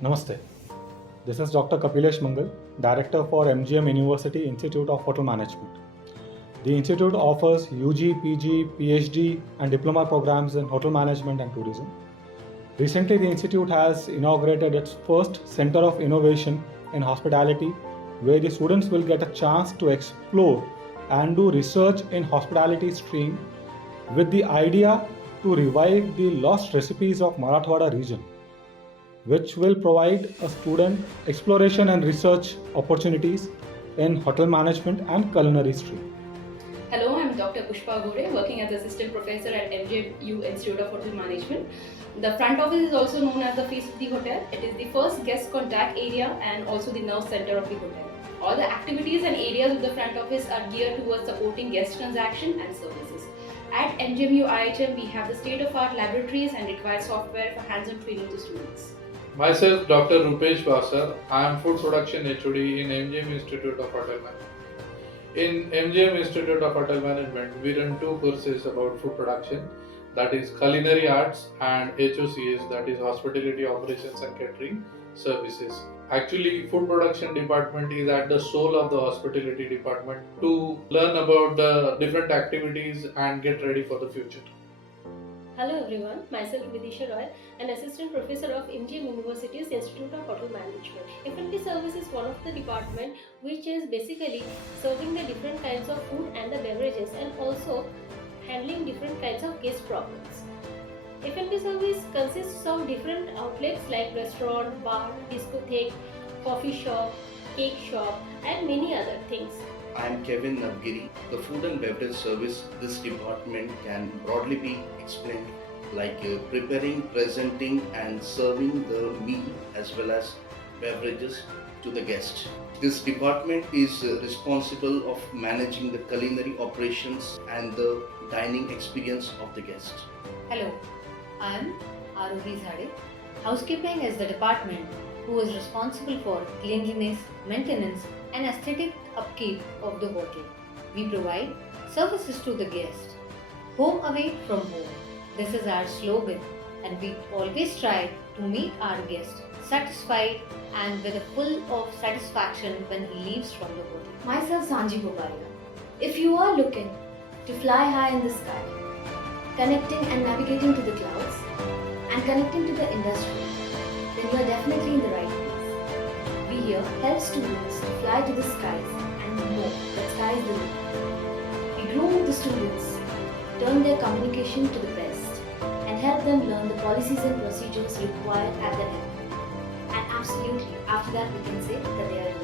Namaste. This is Dr. Kapilesh Mangal, Director for MGM University Institute of Hotel Management. The institute offers UG, PG, PhD, and diploma programs in hotel management and tourism. Recently, the institute has inaugurated its first Center of Innovation in Hospitality, where the students will get a chance to explore and do research in hospitality stream with the idea to revive the lost recipes of Marathwada region, which will provide a student exploration and research opportunities in hotel management and culinary stream. Hello, I'm Dr. Pushpa Gore, working as Assistant Professor at MGM Institute of Hotel Management. The front office is also known as the face of the hotel. It is the first guest contact area and also the nerve center of the hotel. All the activities and areas of the front office are geared towards supporting guest transaction and services. At MGMU IHM, we have the state-of-art laboratories and required software for hands-on training to students. Myself, Dr. Rupesh Basar. I am Food Production HOD in MGM Institute of Hotel Management. In MGM Institute of Hotel Management, we run two courses about food production, that is Culinary Arts, and HOCS, that is Hospitality Operations and Catering Services. Actually, food production department is at the soul of the hospitality department to learn about the different activities and get ready for the future. Hello everyone, myself Vidisha Roy, an Assistant Professor of MGM University's Institute of Hotel Management. F&B service is one of the department which is basically serving the different kinds of food and the beverages and also handling different kinds of guest problems. F&B service consists of different outlets like restaurant, bar, discotheque, coffee shop, cake shop and many other things. I am Kevin Navgiri. The food and beverage service, this department can broadly be explained like preparing, presenting and serving the meal as well as beverages to the guest. This department is responsible of managing the culinary operations and the dining experience of the guest. Hello, I am Arohi Zade. Housekeeping is the department who is responsible for cleanliness, maintenance and aesthetic upkeep of the hotel. We provide services to the guest. Home away from home. This is our slogan and we always try to make our guest satisfied and with a full of satisfaction when he leaves from the hotel. Myself Sanji Gopalia. If you are looking to fly high in the sky, connecting and navigating to the clouds and connecting to the industry, then you are definitely in the right place. We here help students to fly to the skies and know that sky is the limit. We groom the students, turn their communication to the best and help them learn the policies and procedures required at the level. And absolutely, after that we can say that they are